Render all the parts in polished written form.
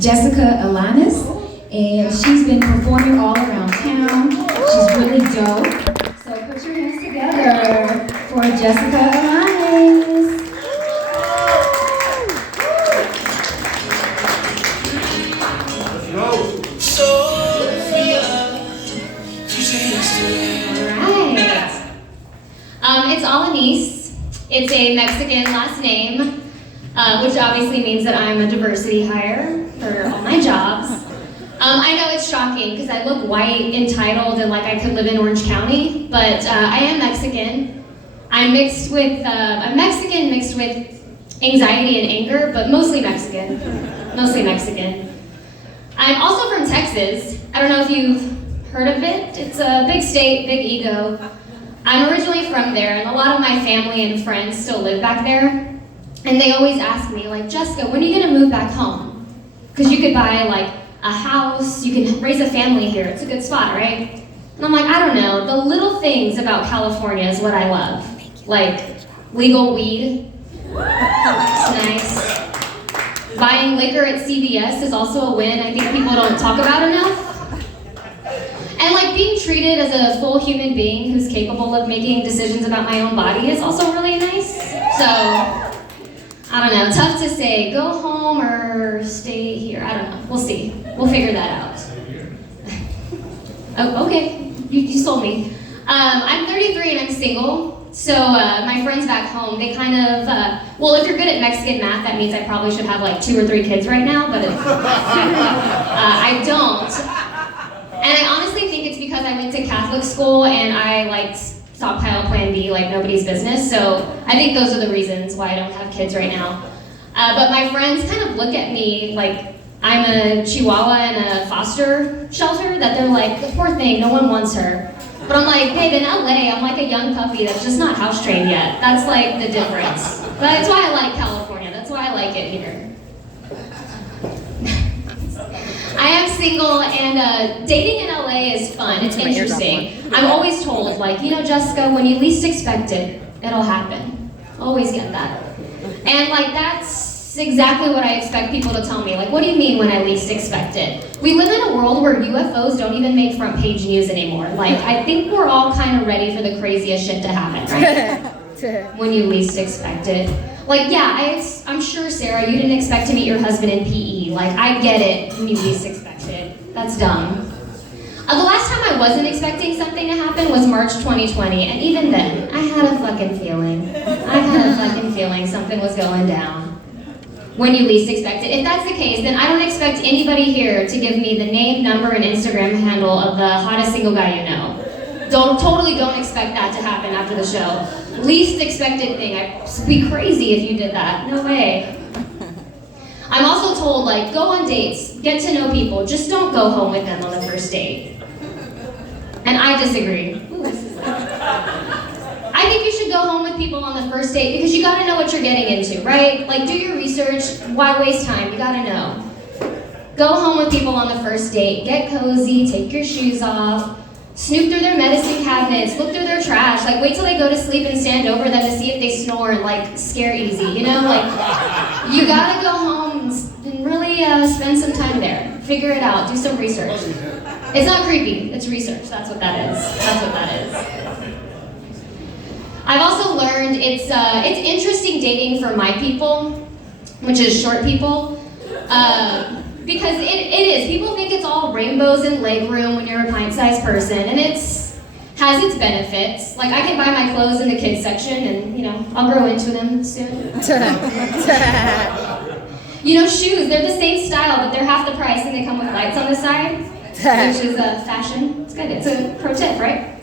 Jessica Alanis, and she's been performing all around town. She's really dope. So put your hands together for Jessica Alanis. Alright. It's Alanis. It's a Mexican last name, which obviously means that I'm a diversity hire for all my jobs. I know it's shocking because I look white, entitled, and like I could live in Orange County, but I am Mexican. I'm Mexican mixed with anxiety and anger, but mostly Mexican. Mostly Mexican. I'm also from Texas. I don't know if you've heard of it. It's a big state, big ego. I'm originally from there, and a lot of my family and friends still live back there. And they always ask me, like, Jessica, when are you gonna move back home? Because you could buy like a house, you can raise a family here. It's a good spot, right? And I'm like, I don't know. The little things about California is what I love. Like legal weed. It's nice. Buying liquor at CVS is also a win. I think people don't talk about enough. And like being treated as a full human being who's capable of making decisions about my own body is also really nice. So, I don't know, tough to say, go home or stay here. I don't know, we'll see. We'll figure that out. Oh, okay, you sold me. I'm 33 and I'm single. So my friends back home, they kind of, well, if you're good at Mexican math, that means I probably should have like 2 or 3 kids right now, but I don't. And I honestly think it's because I went to Catholic school and I like stockpile Plan B like nobody's business. So I think those are the reasons why I don't have kids right now. But my friends kind of look at me like I'm a chihuahua in a foster shelter, that they're like, the poor thing, no one wants her. But I'm like, babe, in LA, I'm like a young puppy that's just not house trained yet. That's like the difference. That's why I like California. That's why I like it here. I am single, and dating in LA is fun. It's interesting. I'm always told, like, you know, Jessica, when you least expect it, it'll happen. Always get that. And like, that's exactly what I expect people to tell me. Like, what do you mean when I least expect it? We live in a world where UFOs don't even make front page news anymore. Like, I think we're all kind of ready for the craziest shit to happen, right? When you least expect it. Like, yeah, I'm sure, Sarah, you didn't expect to meet your husband in PE. Like, I get it when you least expect it. That's dumb. The last time I wasn't expecting something to happen was March 2020, and even then, I had a fucking feeling. Something was going down. When you least expect it. If that's the case, then I don't expect anybody here to give me the name, number, and Instagram handle of the hottest single guy you know. Totally don't expect that to happen after the show. Least expected thing. I'd be crazy if you did that. No way. I'm also told, like, go on dates, get to know people, just don't go home with them on the first date. And I disagree. Ooh, this is loud. I think you should go home with people on the first date because you gotta know what you're getting into, right? Like, do your research. Why waste time? You gotta know. Go home with people on the first date, get cozy, take your shoes off, snoop through their medicine cabinets, look through their trash, like wait till they go to sleep and stand over them to see if they snore and like scare easy, you know? Like, you gotta go home and really spend some time there. Figure it out, do some research. It's not creepy, it's research, that's what that is. That's what that is. I've also learned it's interesting dating for my people, which is short people. Because it is. People think it's all rainbows and legroom when you're a pint-sized person, and has its benefits. Like, I can buy my clothes in the kids section, and, you know, I'll grow into them soon. You know, shoes, they're the same style, but they're half the price, and they come with lights on the side, which is fashion. It's good. It's a pro tip, right?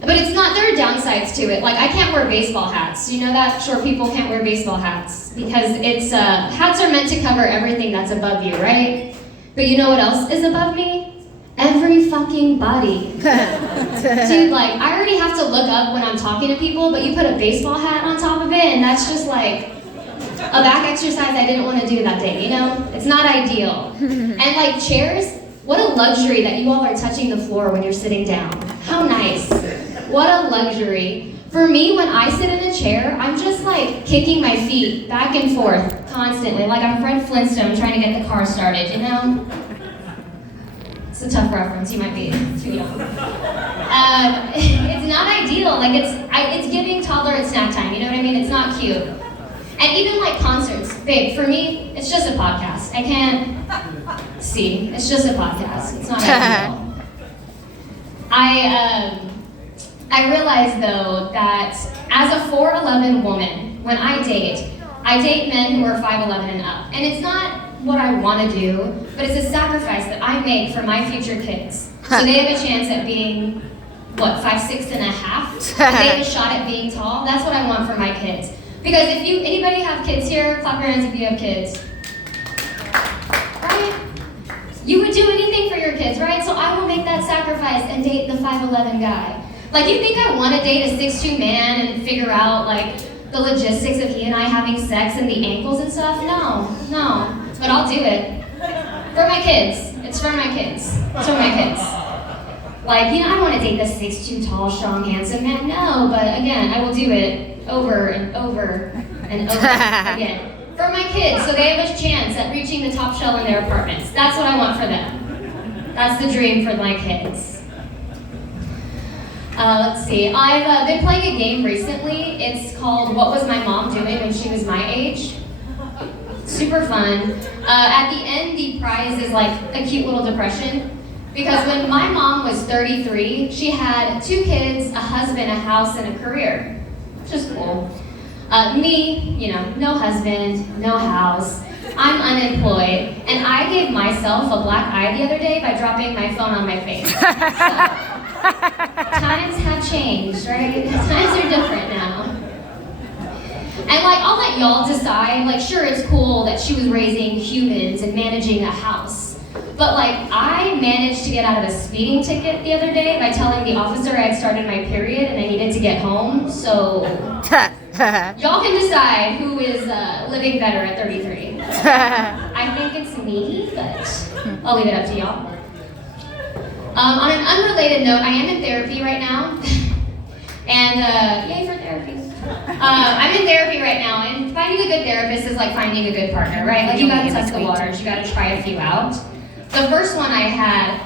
But it's not, there are downsides to it. Like, I can't wear baseball hats. You know that? Short people can't wear baseball hats because hats are meant to cover everything that's above you, right? But you know what else is above me? Every fucking body. Dude, like, I already have to look up when I'm talking to people, but you put a baseball hat on top of it, and that's just like a back exercise I didn't want to do that day, you know? It's not ideal. And like chairs, what a luxury that you all are touching the floor when you're sitting down. How nice. What a luxury. For me, when I sit in a chair, I'm just like kicking my feet back and forth constantly, like I'm Fred Flintstone trying to get the car started, you know? It's a tough reference, you might be too young. It's not ideal, like it's giving toddler at snack time, you know what I mean? It's not cute. And even like concerts, babe, for me, it's just a podcast. I can't see, it's just a podcast, it's not ideal. I realize though that as a 4'11" woman, when I date men who are 5'11" and up. And it's not what I want to do, but it's a sacrifice that I make for my future kids. So they have a chance at being, what, 5'6" and a half? They have a shot at being tall. That's what I want for my kids. Because if anybody have kids here, clap your hands if you have kids. Right? You would do anything for your kids, right? So I will make that sacrifice and date the 5'11" guy. Like, you think I want to date a 6'2" man and figure out, like, the logistics of he and I having sex and the ankles and stuff? No. But I'll do it. For my kids. It's for my kids. It's for my kids. Like, I don't want to date the 6'2", tall, strong, handsome man. No, but again, I will do it over and over and over again. For my kids, so they have a chance at reaching the top shelf in their apartments. That's what I want for them. That's the dream for my kids. Let's see, I've been playing a game recently. It's called What Was My Mom Doing When She Was My Age? Super fun. At the end, the prize is like a cute little depression. Because when my mom was 33, she had 2 kids, a husband, a house, and a career. Which is cool. Me, no husband, no house. I'm unemployed. And I gave myself a black eye the other day by dropping my phone on my face. Times have changed, right? Times are different now. And I'll let y'all decide, sure, it's cool that she was raising humans and managing a house. But I managed to get out of a speeding ticket the other day by telling the officer I had started my period and I needed to get home, so y'all can decide who is living better at 33. I think it's me, but I'll leave it up to y'all. On an unrelated note, I am in therapy right now. And yay for therapy. I'm in therapy right now, and finding a good therapist is like finding a good partner, right? You gotta test the waters, you gotta try a few out. The first one I had,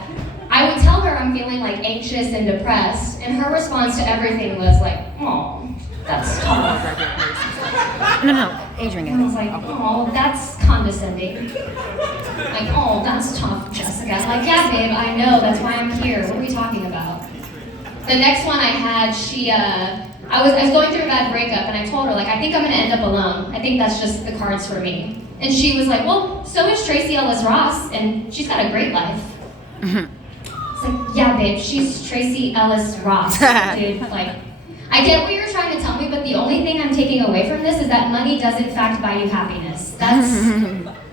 I would tell her I'm feeling anxious and depressed, and her response to everything was oh, that's tough. No, Adrian. I was oh, that's condescending. Oh, that's tough, Jessica. Yeah, babe, I know, that's why I'm here. What are we talking about? The next one I had, I was going through a bad breakup, and I told her, I think I'm gonna end up alone. I think that's just the cards for me. And she was like, well, so is Tracy Ellis Ross, and she's got a great life. It's yeah, babe, she's Tracy Ellis Ross, dude. I get what you're trying to tell me, but the only thing I'm taking away from this is that money does in fact buy you happiness. That's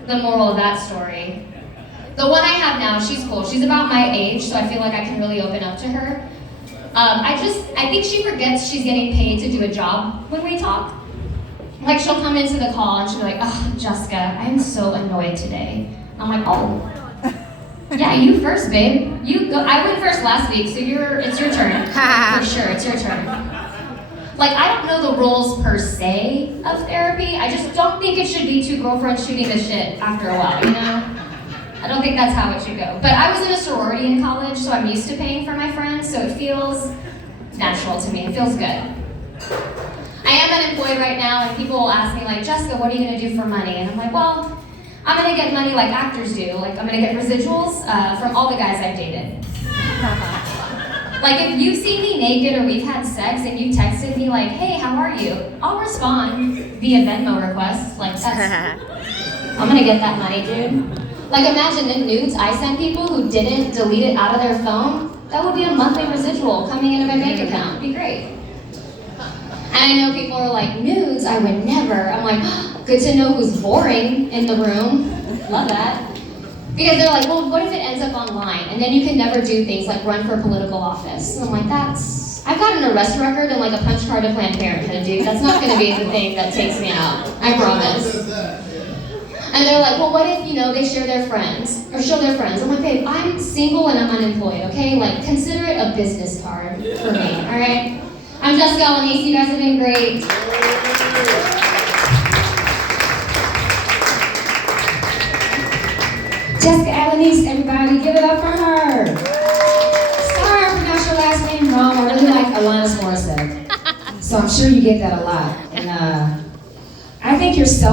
the moral of that story. The one I have now, she's cool. She's about my age, so I feel like I can really open up to her. I think she forgets she's getting paid to do a job when we talk. She'll come into the call and she'll be like, oh, Jessica, I'm so annoyed today. I'm like, oh. Yeah, you first, babe. You go. I went first last week, so it's your turn. For sure, it's your turn. I don't know the rules per se of therapy. I just don't think it should be 2 girlfriends shooting the shit after a while, I don't think that's how it should go. But I was in a sorority in college, so I'm used to paying for my friends, so it feels natural to me. It feels good. I am unemployed right now, and people will ask me, Jessica, what are you going to do for money? And I'm like, well, I'm going to get money like actors do. I'm going to get residuals from all the guys I've dated. If you've seen me naked or we've had sex and you texted me hey, how are you? I'll respond via Venmo requests. I'm going to get that money, dude. Imagine the nudes I sent people who didn't delete it out of their phone. That would be a monthly residual coming into my bank account. It'd be great. And I know people are nudes, I would never. I'm good to know who's boring in the room. Love that. Because they're well, what if it ends up online? And then you can never do things run for political office. And I'm I've got an arrest record and a punch card to Planned Parenthood, dude. That's not going to be the thing that takes me out. I promise. And they're well, what if, they share their friends, or show their friends? I'm babe, I'm single and I'm unemployed, okay? Consider it a business card for me, all right? I'm Jessica Alanis. You guys have been great. Jessica Alanis, everybody, give it up for her. Sorry I pronounced your last name wrong. I really like Alanis Morissette. So I'm sure you get that a lot. And I think you're self